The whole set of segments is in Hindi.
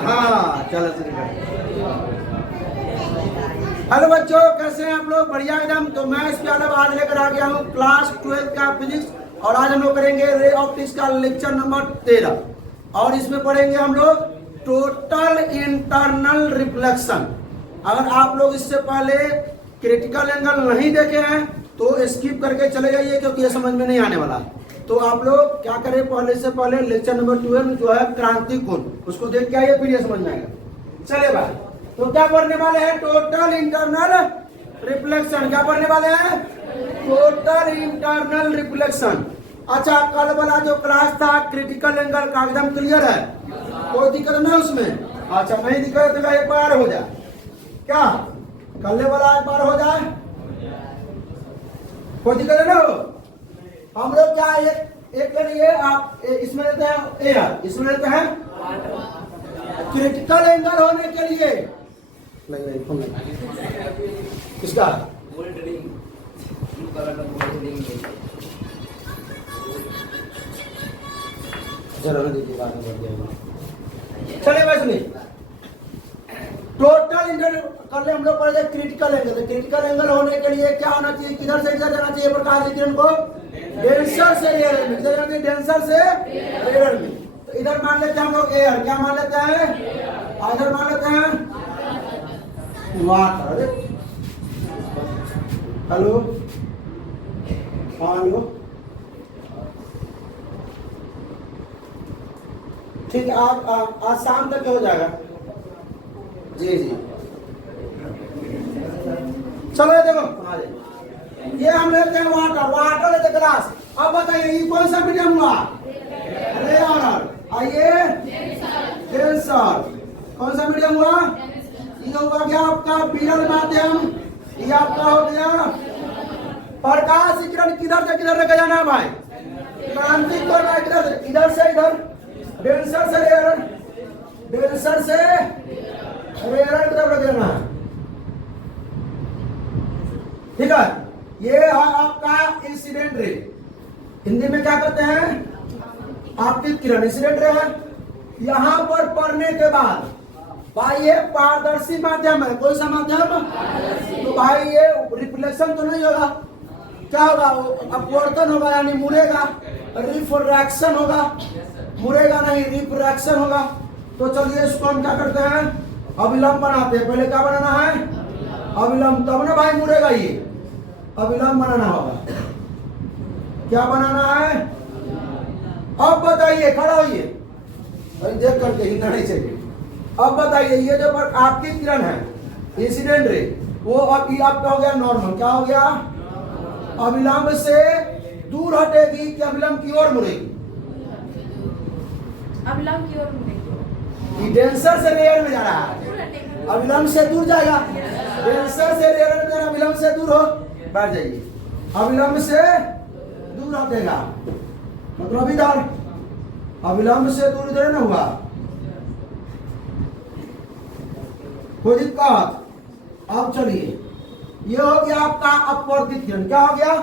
हाँ चलो शुरू करें। हेलो बच्चों, कैसे हैं आप लोग? बढ़िया एकदम। तो मैं इस यादव आज लेकर आ गया हूँ क्लास 12 का फिजिक्स और आज हम लोग करेंगे रे ऑप्टिक्स का लेक्चर नंबर 13 और इसमें पढ़ेंगे हम लोग टोटल इंटरनल रिफ्लेक्शन। अगर आप लोग इससे पहले क्रिटिकल एंगल नहीं देखे हैं तो स्किप करके चले जाइए क्योंकि ये समझ में नहीं आने वाला। तो आप लोग क्या करें, पहले से पहले लेक्चर नंबर 12 जो है क्रांति कोण, उसको देख के आइए, फिर ये समझ में आएगा। चले भाई, तो क्या पढ़ने वाले हैं? Total internal reflection. क्या पढ़ने वाले हैं? Total internal reflection. अच्छा, कल वाला जो क्लास था क्रिटिकल एंगल का एकदम क्लियर है? कोई दिक्कत नहीं उसमें? अच्छा, नहीं दिक्कत तो एक बार हो जाए। क्या कल वाला एक बार हो जाए? कोई दिक्कत ना हो। हम लोग क्या एक करिए, आप इसमें लेते हैं एयर, इसमें लेते हैं क्रिटिकल एंगल होने के लिए किसका चले बस नहीं। टोटल इंटर कर ले हम लोग पढ़े क्रिटिकल एंगल। क्रिटिकल एंगल होने के लिए क्या होना चाहिए? किधर से किधर जाना चाहिए? प्रकाश विकिरण को डेंसर से रेयर में, किधर जाते हैं? डेंसर से रेयर में। तो इधर मान लेते हैं हम लोग एयर, क्या मान लेते हैं? इधर मान लेते हैं वाटर। हेलो हेलो, ठीक है, आप आज शाम तक हो जाएगा। जी जी, चलो ये देखो, ये हम लेते हैं वाटर, वाटर लेते ग्लास। अब बताइए ये कौन सा मीडियम हुआ? रेयर। आइए डेंसर। कौन सा मीडियम हुआ? ये होगा क्या आपका विरल माध्यम। ये आपका हो गया प्रकाश विकिरण। किधर से किधर लेके जाना है भाई? क्रांति कोण किधर? इधर से इधर, डेंसर से रेयर, डेंसर से रेयर की तरफ लेके जाना है। ठीक है, ये है आपका इंसिडेंट रे। हिंदी में क्या कहते हैं? आपतित किरण, इंसिडेंट रे है। यहाँ पर पढ़ने के बाद भाई ये पारदर्शी माध्यम है। कौन सा माध्यम? तो भाई ये रिफ्लेक्शन तो नहीं होगा। क्या होगा? अपवर्तन होगा, यानी मुड़ेगा। रिफ्रैक्शन होगा, मुड़ेगा नहीं, रिफ्रैक्शन होगा। तो चलिए इसको हम क्या करते हैं? अविलंब बनाते हैं। पहले क्या बनाना है? अविलंब, तब ना भाई मुड़ेगा। ये अविलंब बनाना होगा। क्या बनाना है? अब बताइए, खड़ा होइए, देख करके हिलना नहीं चाहिए। अब बताइए, ये जो आपकी किरण है इंसिडेंट रे, वो अब ये आपका हो गया नॉर्मल। क्या हो गया? अविलंब से दूर हटेगी कि अविलंब की ओर मुड़ेगी? अविलंब की ओर मुड़ेगी। डेंसर से रेयर में जा रहा है, अविलंब से दूर जाएगा। डेंसर से रेयर में जाना, अविलंब से दूर हो, बैठ जाइए। अविलंब से दूर हटेगा मतलब इधर, अविलंब से दूर इधर ना हुआ। कोई दिक्कत? अब चलिए, ये हो गया आपका अपवर्तित किरण। क्या हो गया?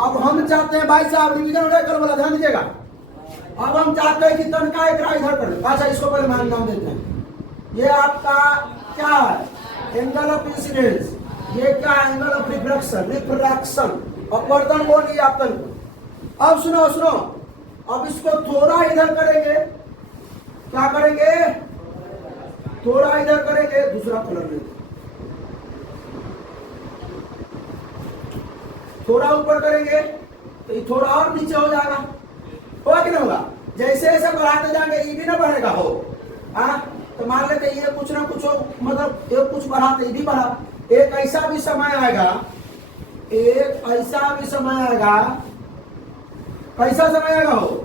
अब हम चाहते हैं भाई साहब, रिवीजन हो गया वाला, ध्यान दीजिएगा। अब हम चाहते हैं कि तनका एक इधर कर। अच्छा, इसको पहले मान नाम देते हैं। ये आपका क्या है? Angle of incidence. ये क्या? एंगल ऑफ रिफ्रैक्शन, रिफ्रैक्शन, अपवर्तन कोण, ये आपतन कोण। अब सुनो सुनो, अब इसको थोड़ा इधर करेंगे। क्या करेंगे? थोड़ा इधर करेंगे, दूसरा कलर लेंगे, थोड़ा ऊपर करेंगे तो ये थोड़ा और नीचे हो जाएगा। होगा कि नहीं होगा? जैसे जैसे बढ़ाते जाएंगे ये भी ना बढ़ेगा हो। तो मान लेते ये कुछ ना कुछ हो, मतलब ये कुछ बढ़ाते ये भी बढ़ा। एक ऐसा भी समय आएगा, एक ऐसा भी समय आएगा। कैसा समय आएगा हो?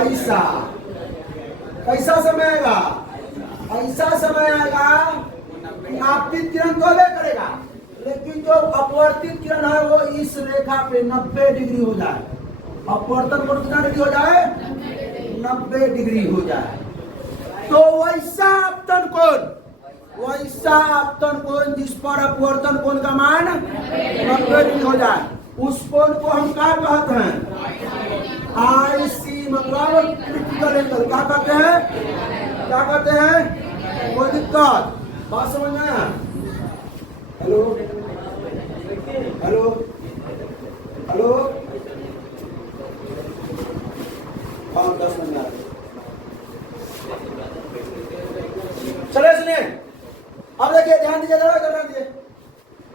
ऐसा। कैसा समय आएगा? ऐसा समय आएगा कि आपतित किरण तो ले करेगा, लेकिन जो अपवर्तित किरण है वो इस रेखा पे 90 डिग्री हो जाए। अपवर्तन कोण कितना डिग्री हो जाए? 90 डिग्री हो जाए। तो वैसा आपतन कोण, वैसा आपतन कोण जिस पर अपवर्तन कोण का मान 90 डिग्री हो जाए, उस कोण को हम क्या कहते हैं? आईसी मतलब क्रिटिकल एंगल। क्या कहते हैं, क्या कहते हैं? कोई दिक्कत, बात समझ में आया? हेलो हेलो हेलो, हाँ 10 मिनट आ रहे। चले सुनिए, अब देखिए, ध्यान दीजिए, ध्यान दीजिए।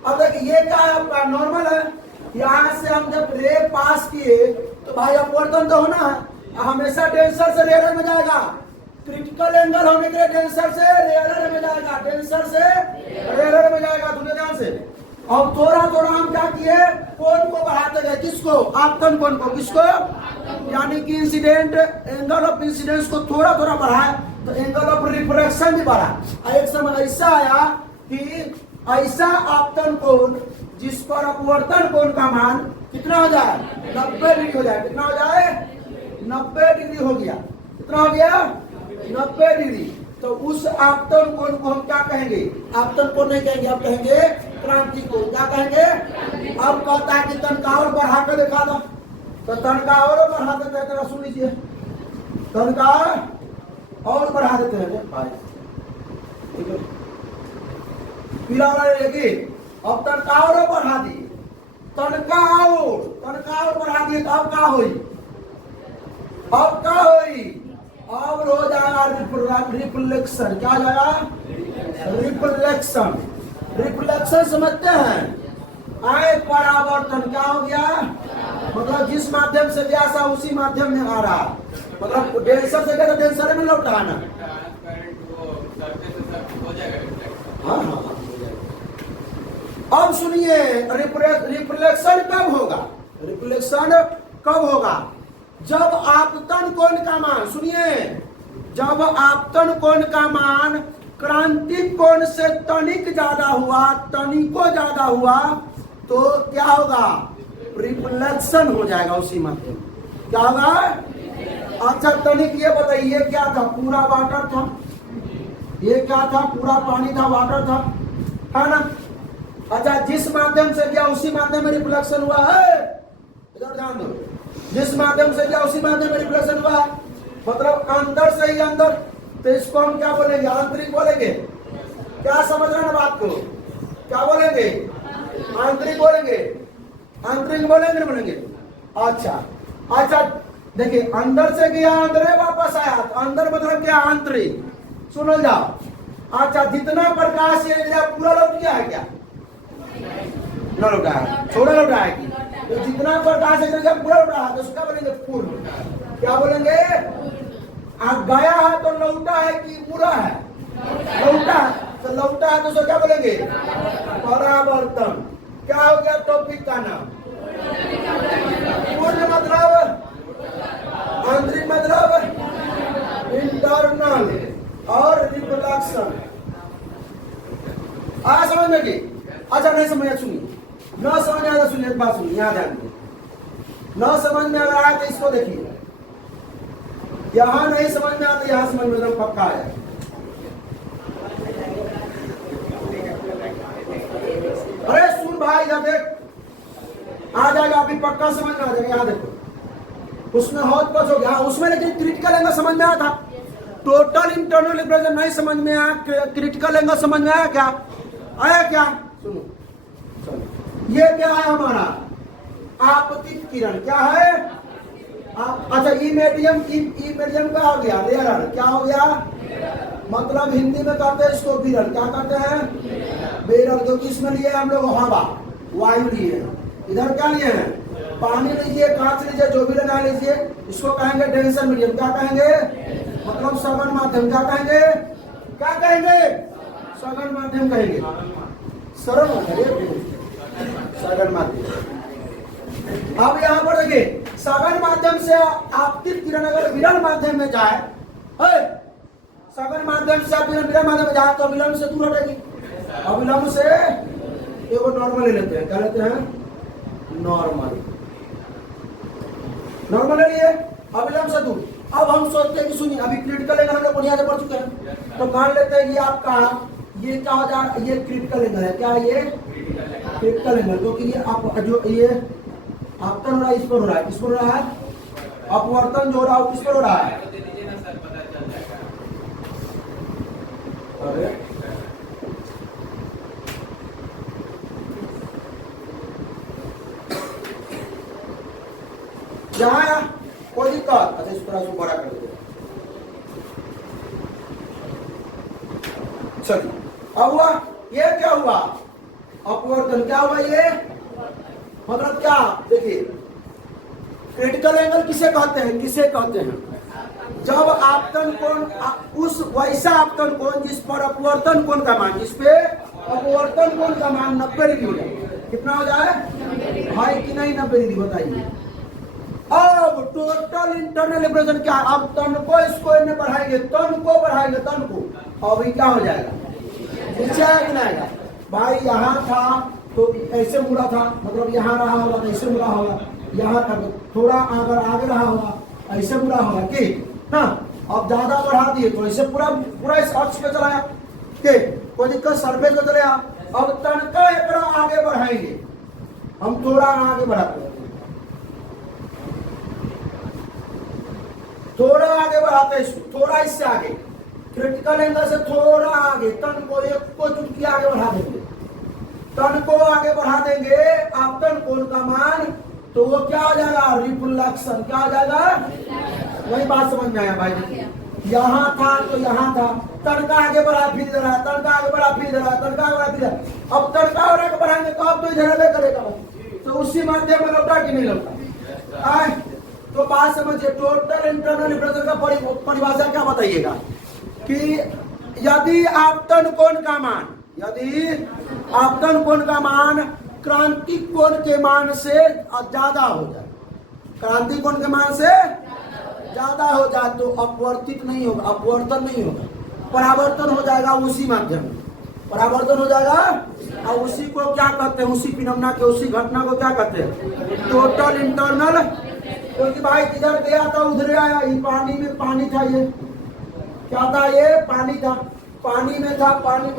अब देखिए ये क्या है आपका, नॉर्मल है। यहाँ से हम जब रे पास किए तो भाई अपवर्तन तो होना है, हमेशा डेंसर से रेयर में जाएगा। क्रिटिकल एंगल होने के लिए डेंसर से रेयर में जाएगा, डेंसर से रेयर में जाएगा। सुनिए ध्यान से। अब थोड़ा थोड़ा हम क्या किए, कोण को बढ़ाते गए। किसको? आपतन कोण को। किसको? यानी कि इंसिडेंट एंगल ऑफ इंसिडेंस को थोड़ा थोड़ा बढ़ाए तो एंगल ऑफ रिफ्रैक्शन भी बढ़ा। एक समय ऐसा आया कि ऐसा आपतन कोण जिस पर अपवर्तन कोण का मान कितना हो जाए, 90 डिग्री हो जाए। कितना हो जाए? 90 डिग्री हो गया। कितना हो गया? 90 डिग्री। तो उस आपतन कोण को हम क्या कहेंगे? आपतन कोण नहीं कहेंगे, आप कहेंगे क्रांति कोण। क्या कहेंगे? अब कहता है कि तनका और बढ़ा कर दिखा दो, तो तनका और बढ़ा देते हैं। सुन लीजिए, तनका और बढ़ा देते हैं भाई, ठीक है। पीला वाला लेके अब तनका और बढ़ा दी, तनका और बढ़ा दिए तो अब क्या हुई? अब क्या हुई? अब हो जाएगा रिफ्लेक्शन। क्या हो जाएगा? रिफ्लेक्शन। रिफ्लेक्शन समझते हैं? आए परावर्तन। क्या हो गया? मतलब जिस माध्यम से गया था उसी माध्यम में आ रहा, मतलब डेंसर से गया तो डेंसर में लौट आना। हाँ हाँ, अब सुनिए, रिफ्लेक्शन कब होगा? रिफ्लेक्शन कब होगा? जब आपतन कोण का मान, सुनिए, जब आपतन कोण का मान क्रांतिक कोण से तनिक ज्यादा हुआ, तनिको ज्यादा हुआ, तो क्या होगा? रिफ्लेक्शन हो जाएगा उसी माध्यम। क्या होगा? अच्छा तनिक ये बताइए, क्या था? पूरा वाटर था। ये क्या था? पूरा पानी था, वाटर था, है ना? अच्छा, जिस माध्यम से गया उसी माध्यम में रिफ्लेक्शन हुआ है। इधर ध्यान दो, जिस माध्यम से गया उसी माध्यम में रिफ्लेक्शन हुआ, मतलब अंदर से ही अंदर। तो इसको हम क्या बोलेंगे? आंतरिक बोलेंगे। क्या समझ रहे हैं बात को? क्या बोलेंगे? आंतरिक बोलेंगे। आंतरिक बोलेंगे नहीं बोलेंगे? अच्छा देखिए, अंदर से गया अंदर वापस आया, तो अंदर मतलब क्या? आंतरिक। सुनो जाओ। अच्छा, जितना प्रकाश ये पूरा लौट गया है क्या? न लौटा है, थोड़ा लौटा है कि? तो जितना प्रकाश है जब पूरा लौटा है तो उसका बोलेंगे पूर्ण। क्या बोलेंगे? आप गया है तो लौटा है कि पूरा है? लौटा है। तो लौटा है तो उसको क्या बोलेंगे? परावर्तन। क्या हो गया टॉपिक का नाम? पूर्ण मतलब आंतरिक, मतलब इंटरनल, और रिफ्लेक्शन। आ समझ में? अच्छा नहीं समझ, सुनिए, न समझ में आया सुनिए, बात सुनिए, यहाँ ध्यान दीजिए। न समझ में अगर आया तो इसको देखिए, यहाँ नहीं समझ में आता, यहाँ समझ में एकदम पक्का है। अरे सुन भाई, इधर देख, आ जाएगा अभी, पक्का समझ में आ जाएगा। यहाँ देखो, उसमें हौज पच हो गया, उसमें लेकिन क्रिटिकल एंगल समझ में आया था। टोटल इंटरनल रिफ्लेक्शन नहीं समझ में आया, क्रिटिकल एंगल समझ में आया? क्या आया? क्या सुनो, चलो, ये क्या है हमारा? आपतित किरण। क्या है? अच्छा, ई मीडियम का हो गया रेयर। क्या हो गया? मतलब हिंदी में कहते हैं इसको विरल। क्या कहते हैं? विरल। क्योंकि इसमें लिए हम लोग हवा, वायु लिए। इधर क्या लिए हैं? पानी लीजिए, कांच लीजिए, जो भी लगा लीजिए, इसको कहेंगे डेंसर मीडियम। क्या कहेंगे? मतलब सघन माध्यम। क्या कहेंगे? क्या कहेंगे? सघन माध्यम कहेंगे। सरल सघन माध्यम। अब यहाँ पर देखिए, सघन माध्यम से आपतित किरण अगर विरल माध्यम में जाए, सघन माध्यम से आप विरल माध्यम में जाए तो अविलंब से दूर हटेगी। अविलंब से एगो नॉर्मल ले लेते हैं। क्या लेते हैं? नॉर्मल। नॉर्मल ले लिए, अविलंब से दूर। अब हम सोचते हैं कि सुनिए, अभी क्रिटिकल एंगल हम लोग बुनियाद पढ़ चुके हैं, तो मान लेते हैं कि आपका ये क्या हो जा रहा है? ये क्रिटिकल एंगल है। क्या ये क्रिटिकल एंगल? क्योंकि ये आप जो ये आपतन हो रहा है, इस पर हो रहा है, किस पर हो रहा है? अपवर्तन जो हो रहा है वो किस पर हो रहा है? अरे यहाँ कोई दिक्कत? अच्छा इस तरह से बड़ा कर दो। चलिए अब हुआ ये क्या हुआ? अपवर्तन। क्या हुआ ये? मतलब क्या? देखिए क्रिटिकल एंगल किसे कहते हैं? किसे कहते हैं? जब आपतन कोण उस वैसा आपतन कोण जिस पर अपवर्तन कोण का मान, जिस पे अपवर्तन कोण का मान 90 डिग्री हो जाए। कितना हो जाए? है कि नहीं 90 डिग्री? बताइए। अब टोटल इंटरनल लिबरेशन क्या? अब तन को इसको इन्हें बढ़ाएंगे, तन को बढ़ाएंगे, तन को। अब ये क्या हो जाएगा? नीचे आएगा कि नहीं आएगा? भाई यहाँ था तो ऐसे मुड़ा था, मतलब यहाँ रहा होगा तो ऐसे मुड़ा होगा, यहाँ थोड़ा अगर आगे रहा होगा ऐसे मुड़ा होगा कि हाँ। अब ज्यादा बढ़ा दिए तो ऐसे पूरा पूरा इस अक्ष पे चलाया कि कोई दिक्कत, सरफेस पे चलेगा। अब तनका एक आगे बढ़ाएंगे, हम थोड़ा आगे बढ़ाते हैं, थोड़ा आगे बढ़ाते हैं, थोड़ा इससे आगे क्रिटिकल एंगल से थोड़ा आगे, तन को एक को चुटकी आगे बढ़ा देंगे, तन को आगे बढ़ा देंगे आपतन कोण का मान, तो वो क्या हो जाएगा? रिफ्लेक्शन। क्या हो जाएगा? वही बात समझ में आया भाई? यहाँ था तो यहाँ था, तन का आगे बढ़ा फिर इधर आया, तन का आगे बढ़ा फिर इधर आया, तन का आगे बढ़ा फिर इधर। अब तन का आगे बढ़ाएंगे तो अब तो इधर आगे करेगा, तो उसी माध्यम में लौटा कि नहीं लौटा? तो बात समझिए। टोटल इंटरनल लिबरेशन का परिभाषा क्या बताइएगा? कि यदि आपतन कोण का मान, यदि आपतन कोण का मान क्रांतिक कोण के मान से ज्यादा हो जाए, क्रांतिक कोण के मान से ज्यादा हो जाए तो अपवर्तित नहीं होगा, अपवर्तन नहीं होगा, परावर्तन हो जाएगा उसी माध्यम में, परावर्तन हो जाएगा। और उसी को क्या कहते हैं? उसी फिनोमेना के, उसी घटना को क्या कहते हैं? Total internal. क्योंकि भाई इधर गया था उधर आया, ये पानी में पानी था, ये क्या था? ये पानी था, पानी में था, पानी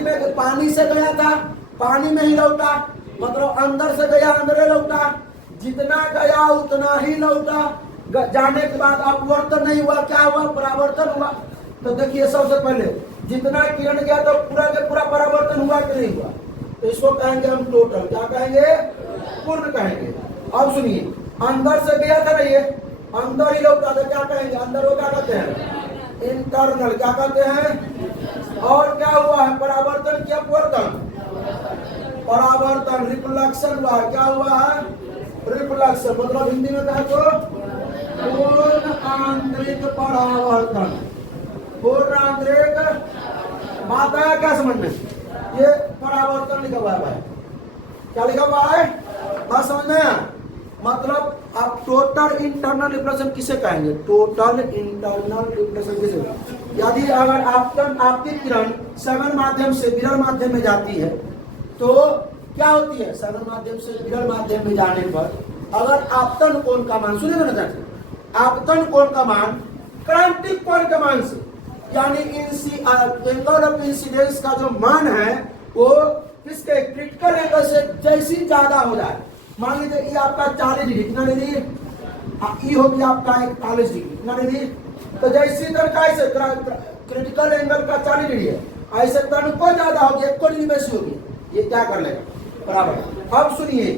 में पानी से गया था, पानी में ही लौटा, मतलब अंदर से गया अंदर लौटा, जितना गया उतना ही लौटा। जाने के बाद अपवर्तन नहीं हुआ, क्या हुआ? परावर्तन हुआ। तो देखिए सबसे पहले जितना किरण गया तो पूरा के पूरा परावर्तन हुआ कि नहीं हुआ? तो इसको कहेंगे हम टोटल, क्या कहेंगे? पूर्ण कहेंगे। अब सुनिए, अंदर से गया था ना ये, अंदर ही लौटा तो क्या कहेंगे? अंदर वो क्या कहते हैं? इंटरनल। क्या कहते हैं? और क्या हुआ है? परावर्तन की अपवर्तन, परावर्तन रिफ्लेक्शन हुआ। क्या हुआ है? रिफ्लेक्शन। मतलब हिंदी में कहे तो पूर्ण आंतरिक परावर्तन, पूर्ण आंतरिक। बात आया क्या समझ में? ये परावर्तन लिखा हुआ है भाई, क्या लिखा हुआ है? बात समझ में आया? मतलब आप टोटल इंटरनल रिफ्लेक्शन किसे कहेंगे? टोटल इंटरनल रिफ्लेक्शन किसे कहेंगे? यदि अगर आपकी किरण श्रवण माध्यम से विरल माध्यम में जाती है तो क्या होती है? श्रवण माध्यम से विरल माध्यम में जाने पर अगर आपतन कोण का मान, सुनिए ना, आपतन कोण का मान क्रांतिक कोण के मान से, यानी एंगल ऑफ इंसिडेंस का जो मान है वो किसके? क्रिटिकल एंगल से जैसी ज्यादा हो जाए। मान लीजिए ये आपका 40 डिग्री, कितना डिग्री? ये हो गया आपका 41 डिग्री, कितना डिग्री? तो जैसी इधर का ऐसे क्रिटिकल एंगल का 40 डिग्री है, ऐसे तन को ज्यादा हो गया, 1 डिग्री बेसी होगी, ये क्या कर लेगा? बराबर। अब सुनिए,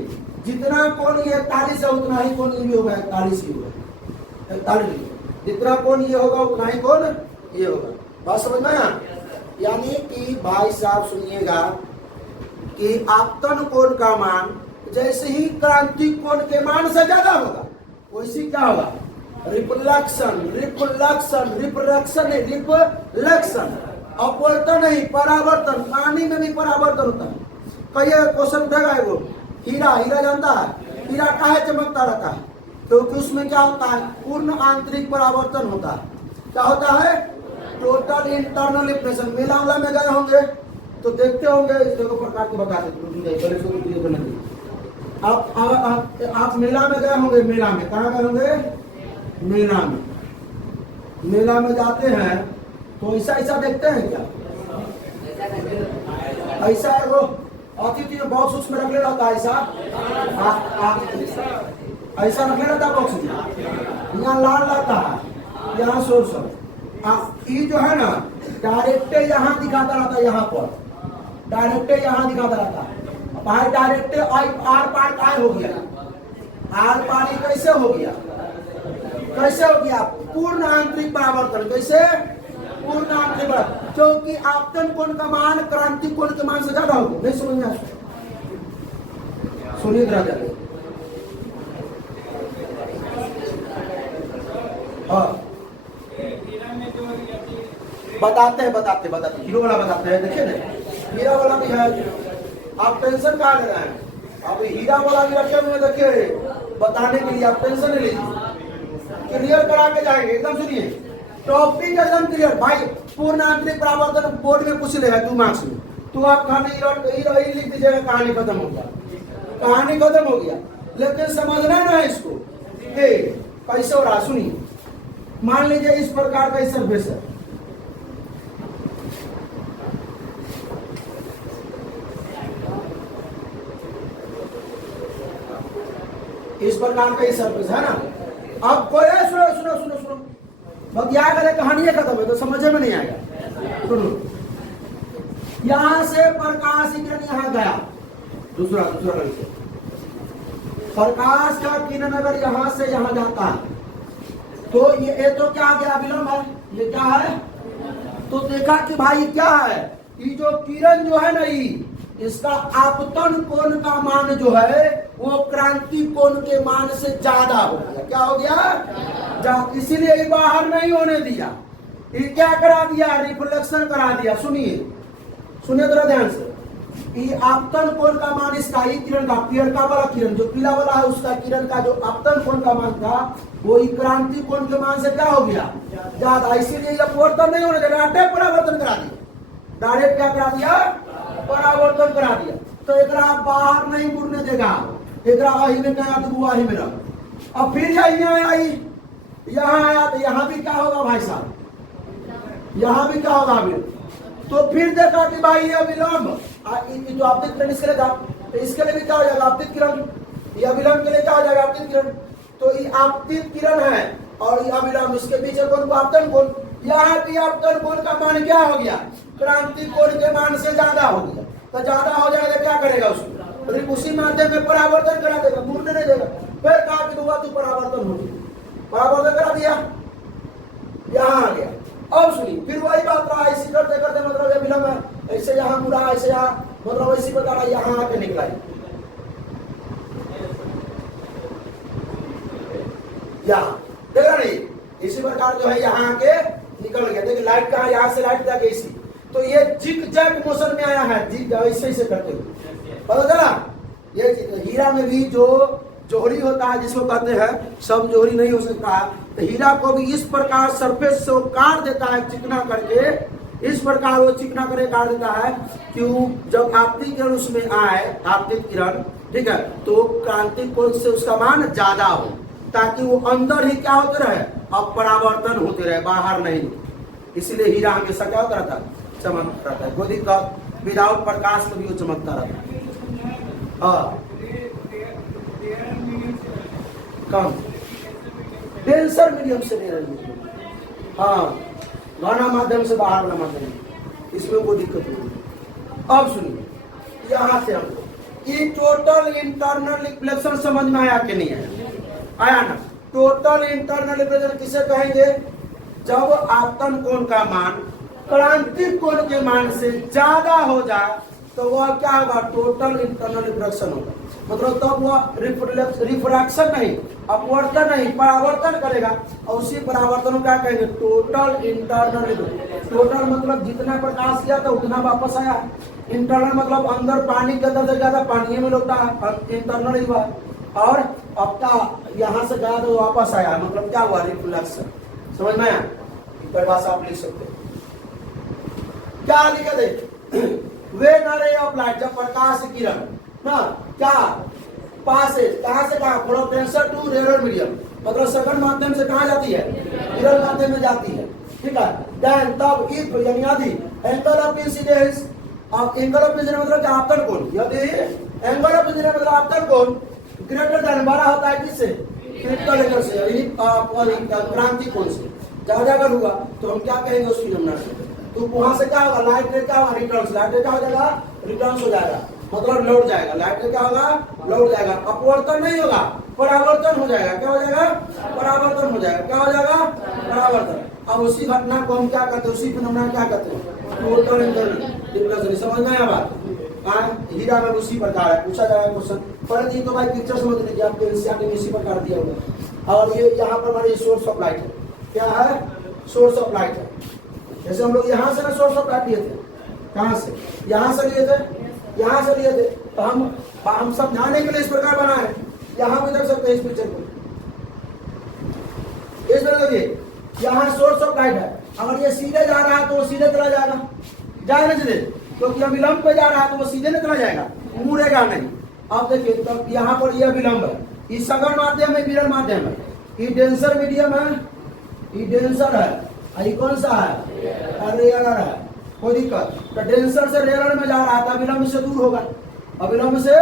जितना कोण ये 41 है उतना ही कोण ये भी होगा, 41 ही होगा, 41 डिग्री। जितना कोण ये होगा उतना ही कोण ये होगा। बात समझ में आया? यानी कि भाई साहब सुनिएगा कि आपतन कोण का मान जैसे ही क्रांतिक कोण के मान से ज्यादा होगा वैसे क्या होगा? रिफ्लेक्शन, रिफ्लेक्शन, रिफ्लेक्शन नहीं, रिफ्लेक्शन। अपवर्तन नहीं, परावर्तन। पानी में भी परावर्तन होता है। कई क्वेश्चन उठेगा वो, हीरा, हीरा जानता है? हीरा काहे चमकता रहता है? क्योंकि उसमें क्या होता है? पूर्ण आंतरिक परावर्तन होता है। क्या होता है? Total internal reflection. मेला वाला में गए होंगे तो देखते होंगे, इस देखो प्रकार के बता देते। आप मेला में गए होंगे, मेला में कहाँ गए होंगे? मेला में। मेला में जाते हैं तो ऐसा ऐसा देखते हैं क्या? ऐसा है वो अतिथि बॉक्स उसमें रख ले रहता है ऐसा ऐसा रख ले रहता है बॉक्स में, यहाँ लाल रहता है, यहाँ सोर्स ये जो है ना डायरेक्ट यहाँ दिखाता रहता है, यहाँ पर डायरेक्ट यहाँ दिखाता रहता है। भाई डायरेक्ट आर पार काय हो गया, आर पार ये कैसे हो गया, कैसे हो गया पूर्ण आंतरिक परावर्तन, कैसे पूर्ण आंतरिक परावर्तन, क्योंकि आपतन कोण का मान क्रांति कोण के मान से ज्यादा होगा। नहीं समझ में, सुनिए राजा, हाँ बताते हैं हीरो वाला बताते हैं। देखिए ना हीरा वाला भी है, आप टेंशन कहाँ ले रहे हैं, अब हीरा वाला भी रखे हुए देखिए बताने के लिए, आप टेंशन नहीं लीजिए, क्लियर करा के जाएंगे एकदम। सुनिए टॉपिक एकदम क्लियर भाई। पूर्ण आंतरिक परावर्तन बोर्ड में पूछ लेगा 2 मार्क्स में, तो आप कहानी लिख दीजिएगा, कहानी खत्म हो गया, कहानी खत्म हो गया। लेकिन समझना ना है इसको कैसे हो रहा। सुनिए मान लीजिए इस प्रकार का सरफेस है, इस प्रकार का सरफेस है ना। अब कोई सुनो सुनो सुनो सुनो बतिया करे, कहानी खत्म है तो समझ में नहीं आएगा। सुनो यहां से प्रकाश किरण यहां गया, दूसरा रंग से प्रकाश का किरण अगर यहां से यहां जाता है तो ये तो क्या गया विलंब है, ये क्या है। तो देखा कि भाई क्या है, ये जो किरण जो है ना इसका आपतन कोण का मान जो है वो क्रांति कोण के मान से ज्यादा हो गया। क्या हो गया, इसीलिए ये बाहर नहीं होने दिया, ये क्या करा दिया, रिफ्लेक्शन करा दिया। सुनिए थोड़ा ध्यान से, ये आपतन कोण का मान इसका, ये किरण का पीला वाला किरण जो पीला वाला है उसका किरण का जो आपतन कोण का मान था वो क्रांति कोण के मान से क्या हो गया, ज्यादा। इसीलिए ये परिवर्तन नहीं होने दिया, डायरेक्ट परावर्तन करा दिया, डायरेक्ट क्या करा दिया, परावर्तन करा दिया। तो एकरा बाहर नहीं मुड़ने देगा, एकरा वही में गया तो वही में रहा। अब फिर यहाँ आई, यहाँ आया तो यहाँ भी क्या होगा भाई साहब, यहाँ भी क्या होगा अभी। तो फिर देखा कि भाई ये विलंब जो आपतित किरण इसके लिए था, तो इसके लिए भी क्या हो जाएगा आपतित किरण, यह विलंब के लिए क्या हो जाएगा आपतित किरण। तो ये आपतित किरण है और यह विलंब, इसके पीछे कौन आपतन कोण, यहाँ भी आपतन कोण का मान क्या हो गया, क्रांति कोण के मान से ज्यादा हो गया। तो ज्यादा हो जाएगा क्या करेगा उसको, तो उसी माध्यम में परावर्तन करा देगा, मुड़ने नहीं देगा। फिर कहा कि दुआ तू परावर्तन हो गया, परावर्तन करा दिया, यहाँ आ गया। अब सुनिए फिर वही बात रहा, ऐसी करते करते मतलब ये विलंब है, ऐसे यहाँ मुड़ा, ऐसे यहाँ मतलब इसी प्रकार यहाँ आके निकला। यहाँ देखा नहीं, इसी प्रकार जो है यहाँ आके निकल गया। देखिए लाइट कहा, यहाँ से लाइट जाके इसी, तो ये जिग जैग मोशन में आया है, जिग ऐसे करते हुए, पता चला। ये हीरा में भी जो जोहरी होता है जिसको कहते हैं, सब जोहरी नहीं हो सकता है, तो हीरा को भी इस प्रकार सरफेस से काट देता है चिकना करके, इस प्रकार वो चिकना करके काट देता है कि जब आपतित किरण उसमें आए, आपतित किरण ठीक है, तो क्रांति कोण से उसका मान ज्यादा हो, ताकि वो अंदर ही क्या होते रहे, अब परावर्तन होते रहे, बाहर नहीं। इसलिए हीरा हमेशा क्या होता रहता है, चमकता रहता है। गोदी का विदाउट प्रकाश में भी वो चमकता रहता है। कम डेंसर मीडियम से ले रही है, हाँ गाना माध्यम से बाहर वाला माध्यम, इसमें कोई दिक्कत नहीं। अब सुनिए यहाँ से हमको ये टोटल इंटरनल रिफ्लेक्शन समझ में आया कि नहीं आया, आया ना। टोटल इंटरनल रिफ्लेक्शन किसे कहेंगे, जब आपतन कोण का मान क्रांति कोण के मान से ज्यादा हो जाए तो वह क्या होगा, टोटल इंटरनल रिफ्लेक्शन होगा। मतलब तब वह रिफ्रैक्शन नहीं, अपवर्तन नहीं, परावर्तन करेगा, और उसी परावर्तन को क्या कहेंगे, टोटल इंटरनल। टोटल मतलब जितना प्रकाश किया था उतना वापस आया, इंटरनल मतलब अंदर पानी के अंदर से ज्यादा पानी में होता है, इंटरनल हुआ। और आपका यहाँ से गया तो वापस आया, मतलब क्या हुआ, रिफ्लेक्शन। समझ में आया, परिभाषा आप लिख सकते हैं। क्या लिखा थे, वे रे ऑफ लाइट, जब प्रकाश किरण ना क्या पासेज कहां से कहां, from denser to rare medium, मतलब सघन माध्यम से कहां जाती है, विरल माध्यम में जाती है, ठीक है। देन तब इफ यानी यदि एंगल ऑफ इंसिडेंस अब एंगल ऑफ इंसिडेंस मतलब क्या, आपतन कोण। यदि एंगल ऑफ इंसिडेंस मतलब आपतन कोण ग्रेटर देन बड़ा होता है किससे, क्रिटिकल एंगल से, यानी क्रांति कोण से ज्यादा अगर हुआ तो हम क्या कहेंगे उसकी नमूना से। तो वहां से क्या होगा, लाइट रे क्या होगा, रिटर्न। लाइट रे क्या हो जाएगा, रिटर्न हो जाएगा, मतलब लौट जाएगा। लाइट रे क्या होगा, लौट जाएगा। अपवर्तन नहीं होगा, परावर्तन हो जाएगा। क्या हो जाएगा, परावर्तन हो जाएगा। क्या हो जाएगा, परावर्तन। अब उसी घटना को हम क्या कहते हैं, उसी फिनोमेना क्या कहते हैं, टोटल इंटरनल। समझ में आया बात। हीरा में उसी प्रकार है, पूछा जाएगा क्वेश्चन। पर जी तो भाई पिक्चर समझ लीजिए, आपके एनसीईआरटी में इसी प्रकार दिया होगा। और ये यहाँ पर हमारी सोर्स ऑफ लाइट है, क्या है, सोर्स ऑफ लाइट है। जैसे हम लोग यहाँ से ना सोर्स ऑफ लाइट लिए थे, कहाँ से, यहाँ से लिए थे, यहाँ से लिए थे। तो हम समझाने के लिए इस प्रकार बना है। यहाँ भी देख सकते हैं इस पिक्चर को, इस तरह देखिए, यहाँ सोर्स ऑफ लाइट है। अगर ये सीधे जा रहा है तो वो सीधे चला जाएगा, जाएगा सीधे, क्योंकि हम विलंब पे जा रहा है तो वो सीधे नहीं चला जाएगा, मुड़ेगा नहीं। अब देखिए, तो यहाँ पर यह विलंब है, ये सघन माध्यम है, विरल माध्यम है, ये डेंसर मीडियम है, ये डेंसर है, ये कौन सा है, रेयर है। कोई दिक्कत, तो डेंसर से रेयर में जा रहा था, विलंब से दूर होगा। अब विलंब से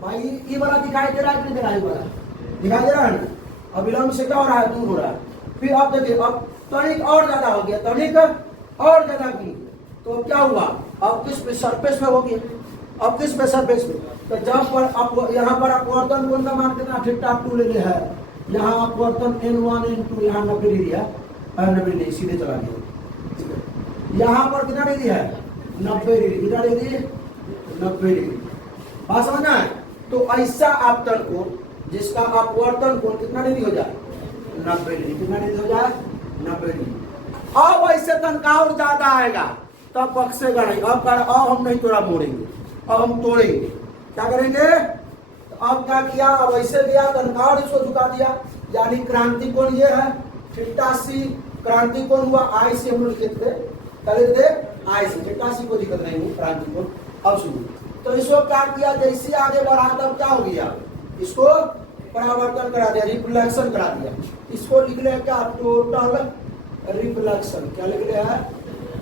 भाई ये वाला दिखाई दे रहा है कि नहीं दे रहा है, दिखाई दे रहा है ना। अब विलंब से क्या हो रहा है, दूर हो रहा है। फिर आप देखिए, अब तनिक और ज्यादा हो गया, तनिक और ज्यादा घूम, तो क्या हुआ, अब किस पे, सरफेस पे हो गया। अब किस पे, सरफेस पे। तो जब पर आप यहाँ पर अपवर्तन कौन सा मान देना, θ2 ले ले है, यहाँ अपवर्तन n1 n2, यहाँ 90 डिग्री है, 90 डिग्री सीधे चला गया। यहाँ पर कितना डिग्री है, 90 डिग्री, कितना डिग्री, 90 डिग्री। बात समझना है। तो ऐसा आपतन कोण जिसका अपवर्तन कोण कितना डिग्री हो जाए, 90 डिग्री। कितना डिग्री हो जाए, 90 डिग्री। अब ऐसे तनकाव ज्यादा आएगा तब बक्सेगा नहीं। अब हम नहीं थोड़ा मोड़ेंगे, अब हम तोड़ेंगे। क्या करेंगे, तो अब क्या किया, अब ऐसे दिया तनकाव, इसको झुका दिया, यानी क्रांति कोण ये है θc। क्रांति कोण हुआ आई से, हम लोग लिखते थे आई से, θc को दिक्कत नहीं हुई, क्रांति कोण। अब सुनिए, तो इसको क्या किया, जैसे आगे बढ़ा तब क्या हो गया, इसको परावर्तन करा दिया, रिफ्लेक्शन करा दिया। इसको लिख लिया क्या, टोटल रिफ्लेक्शन। क्या लिख लिया है,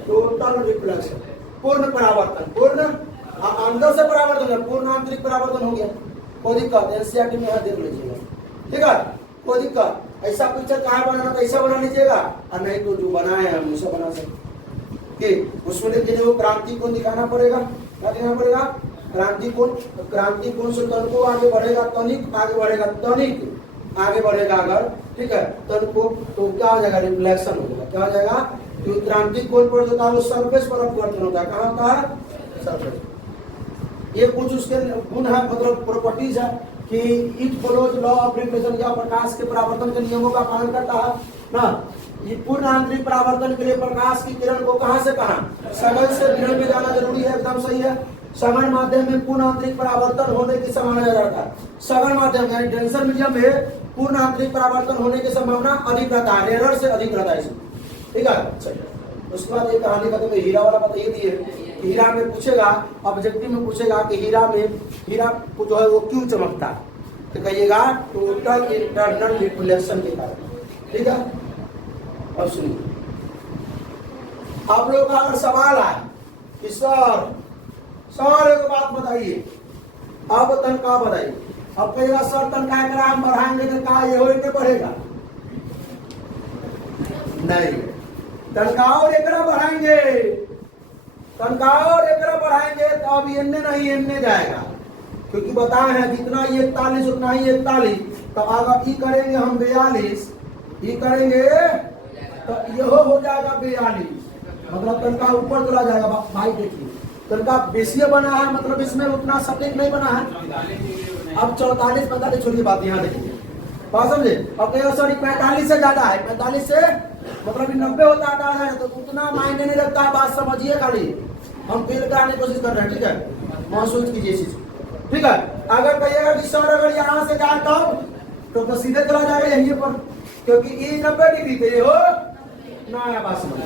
टोटल रिफ्लेक्शन, पूर्ण परावर्तन। पूर्ण अंदर से परावर्तन है, पूर्ण आंतरिक परावर्तन हो गया। कोई दिक्कत, एनसीईआरटी में देख लीजिएगा, ठीक है, कोई दिक्कत। ऐसा पिक्चर कहाँ बनाना तो ऐसा बना लीजिएगा, और नहीं तो जो बनाए हम उसे बना सकते। उसमें देखिए वो क्रांति को दिखाना पड़ेगा। क्या दिखाना पड़ेगा, क्रांति कोण से तन को आगे बढ़ेगा, तनिक आगे बढ़ेगा, तनिक आगे बढ़ेगा अगर, ठीक है, तन को, तो क्या हो जाएगा, रिफ्लेक्शन हो जाएगा। क्या हो जाएगा, तो क्रांति कोण पर जो था वो सरफेस पर अपवर्तन होता है। कहाँ होता है, सरफेस। ये कुछ उसके गुण है, मतलब प्रॉपर्टीज है कि it follows law of reflection, या प्रकाश के परावर्तन के नियमों का पालन करता है ना। ये पूर्ण आंतरिक परावर्तन के लिए प्रकाश की किरण को कहां से कहां, सघन से विरल में जाना जरूरी है। एकदम सही है। सघन माध्यम में पूर्ण आंतरिक परावर्तन होने की संभावना ज्यादा है। सघन माध्यम यानी डेंसर मीडियम में पूर्ण आंतरिक परावर्तन होने की संभावना अधिक रहता है, रेयर से अधिक रहता है इसमें, ठीक है। उसके बाद एक कहानी खत्म है, हीरा वाला पता ये दिए, हीरा में पूछेगा, ऑब्जेक्टिव में पूछेगा कि हीरा को जो है वो क्यों चमकता है, तो कहिएगा टोटल इंटरनल रिफ्लेक्शन के कारण, ठीक है। अब सुनिए, आप लोग का अगर सवाल आए कि सर एक बात बताइए, अब तनख्वाह बताइए। अब कहेगा सर तनख्वाह करा हम बढ़ाएंगे, तनख्वाह ये हो नहीं बढ़ेगा, नहीं, तनख्वाह और एकरा बढ़ाएंगे, तनख्वाह और एकरा बढ़ाएंगे तो अब एन्ने नहीं एन्ने जाएगा, क्योंकि बताए हैं जितना ये 41 उतना ही 41। तो अगर ई करेंगे हम 42, ई करेंगे तो यह हो जाएगा 42, मतलब तनख्वाह ऊपर चला जाएगा। भाई देखिए तनख्वाह बेसी बना है, मतलब इसमें उतना सटीक नहीं बना है। अब 44 45 छोड़िए बात, यहाँ देखिए बात समझे। अब कहेगा सर 45 से ज्यादा है, 45 से मतलब 90 होता है, तो उतना मायने नहीं रखता है। बात समझिए, खाली हम फेल कराने की कोशिश कर रहे हैं, ठीक है, महसूस कीजिए इस चीज, ठीक है। अगर कहिएगा कि सर अगर यहाँ से जाए तो सीधे चला जाएगा यहीं पर, क्योंकि ये 90 डिग्री पे हो ना आया। बात समझ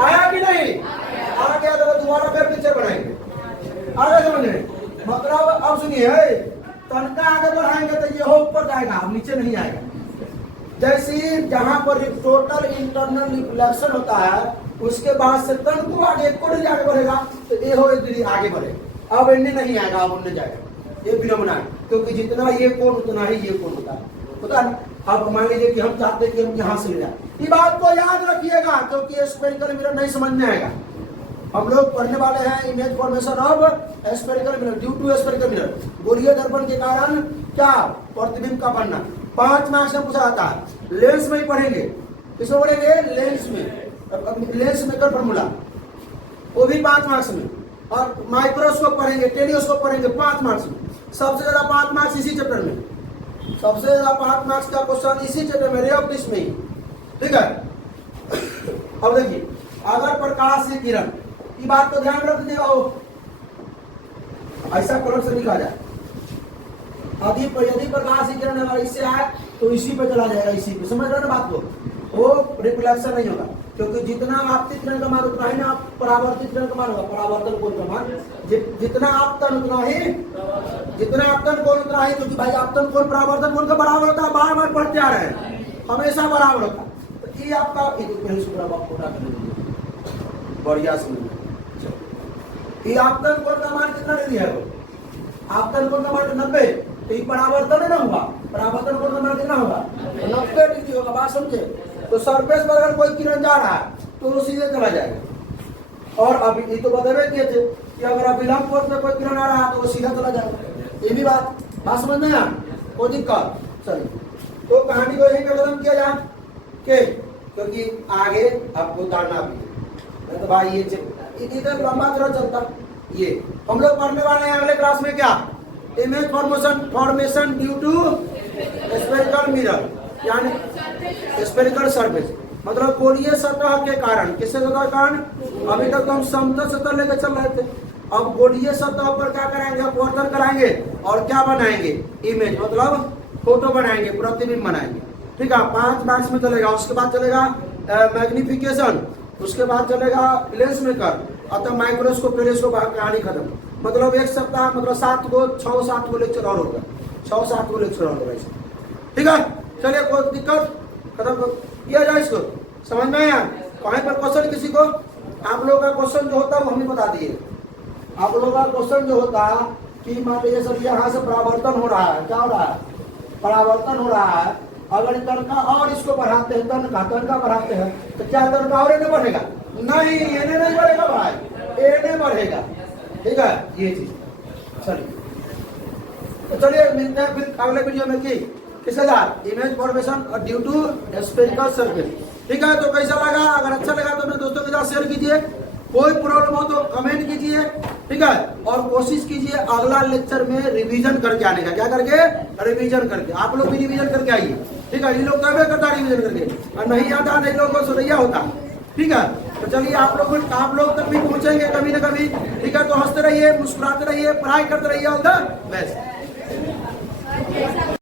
आया कि नहीं, आ गया तो दोबारा फिर पिक्चर बनाएंगे, आगे समझे। मतलब अब सुनिए, तनख्वाह आगे बढ़ाएंगे तो ये हो ऊपर जाएगा, अब नीचे नहीं आएगा। जैसे जहां पर टोटल इंटरनल रिफ्लेक्शन होता है उसके बाद से तन को आगे एक कोण आगे बढ़ेगा तो ए हो एक आगे बढ़ेगा। अब इन्हें नहीं आएगा, अब उन्हें जाएगा। ये विनम्र है, क्योंकि जितना ये कोण उतना ही ये कोण होता है। अब मान लीजिए कि हम चाहते हैं कि हम यहाँ से ले जाए, ये बात को याद रखिएगा, क्योंकि स्फेरिकल मिरर नहीं समझने आएगा। हम लोग पढ़ने वाले हैं image formation of spherical mirror due to spherical mirror. गोलीय दर्पण के कारण क्या प्रतिबिंब का बनना। 5 मार्क्स में पूछा जाता है। लेंस में ही पढ़ेंगे, किसमें पढ़ेंगे? लेंस में। लेंस मेकर फॉर्मूला वो भी 5 मार्क्स में, और माइक्रोस्कोप पढ़ेंगे, टेलीस्कोप पढ़ेंगे 5 मार्क्स में। सबसे ज्यादा 5 मार्क्स इसी चैप्टर में, सबसे ज्यादा 5 मार्क्स का क्वेश्चन इसी चैप्टर में, रे ऑफ डिश में ही। ठीक है, अब देखिए, अगर प्रकाश से किरण, ये बात को ध्यान रख दीजिएगा, हो ऐसा कलर से लिखा जाए। यदि प्रकाश की किरण अगर इससे आए तो इसी पे चला जाएगा, इसी पे। समझ रहे ना बात को? वो रिफ्लेक्शन नहीं होगा, क्योंकि जितना आपतित किरण का मान उतना ही ना आप परावर्तित किरण का मान होगा। परावर्तन कोण का मान जितना आपतन उतना ही, जितना आपतन कोण उतना ही, क्योंकि भाई आपतन कोण परावर्तन कोण का बराबर होता है। बार बार पढ़ते आ रहे हैं, हमेशा बराबर होता है। तो ये आपका बढ़िया समझ। ये आपतन कोण का मान कितना डिग्री है? वो आपतन कोण का मान 90, तो ये परावर्तन ना होगा। परावर्तन कोण का मान कितना होगा? 90 डिग्री होगा। बात समझे? तो सरफेस पर अगर कोई किरण जा रहा है तो वो सीधे चला जाएगा। और अभी ये तो बदले किए थे कि अगर अभिलंब कोण में कोई किरण आ रहा है तो वो सीधा चला जाएगा। ये भी बात समझ में आया? कोई दिक्कत? चलिए, तो कहानी को यही खत्म किया जाए के, क्योंकि आगे आपको उतारना भी, तो भाई ये इधर लंबा तरह चलता। ये हम लोग पढ़ने वाले हैं अगले क्लास में, क्या? Image formation due to spherical mirror, यानी स्फेरिकल सरफेस, मतलब गोलीय सतह के कारण। किससे सतह के कारण? अभी तक तो हम समतल सतह लेकर चल रहे थे, अब गोलीय सतह पर क्या कराएंगे? अपवर्तन कराएंगे और क्या बनाएंगे? इमेज, मतलब फोटो बनाएंगे, प्रतिबिंब बनाएंगे। ठीक है, 5 मार्क्स में चलेगा। उसके बाद चलेगा मैग्निफिकेशन, उसके बाद चलेगा लेंस मेकर, अतः माइक्रोस्कोप, टेलीस्कोप, कहानी खत्म। मतलब एक सप्ताह, मतलब 6-7 गो लेक्चर और होगा, 6-7 गो लेक्चर और होगा। ठीक है, चलिए, कोई दिक्कत? खत्म किया जाए इसको। समझ में आया? कहीं पर क्वेश्चन किसी को? आप लोगों का क्वेश्चन जो होता है वो हमें बता दिए। आप लोगों का क्वेश्चन जो होता है कि मान लीजिए सब यहाँ से परावर्तन हो रहा है, क्या हो रहा है? परावर्तन हो रहा है। अगर तन का और इसको बढ़ाते हैं, तन का बढ़ाते हैं, तो क्या तन का और बढ़ेगा? नहीं, एने नहीं बढ़ेगा भाई, एने बढ़ेगा। ठीक है, ये चीज। चलिए, तो चलिए मिलते हैं फिर अगले वीडियो में। की किसके साथ? इमेज फॉर्मेशन और ड्यू टू स्फेरिकल सरफेस। ठीक है, तो कैसा लगा? अगर अच्छा लगा तो अपने दोस्तों के साथ शेयर कीजिए। कोई प्रॉब्लम हो तो कमेंट कीजिए। ठीक है, और कोशिश कीजिए अगला लेक्चर में रिवीजन करके आने का। क्या करके? रिवीजन करके। आप लोग भी रिवीजन करके आइए। ठीक है, ये लोग कभी करता रिवीजन करके, और नहीं आता नहीं लोगों को सुरैया होता। ठीक है, तो चलिए, आप लोग तक भी पहुंचेंगे कभी ना कभी। ठीक है, तो हंसते रहिए, मुस्कुराते रहिए, पढ़ाई करते रहिए। All the best.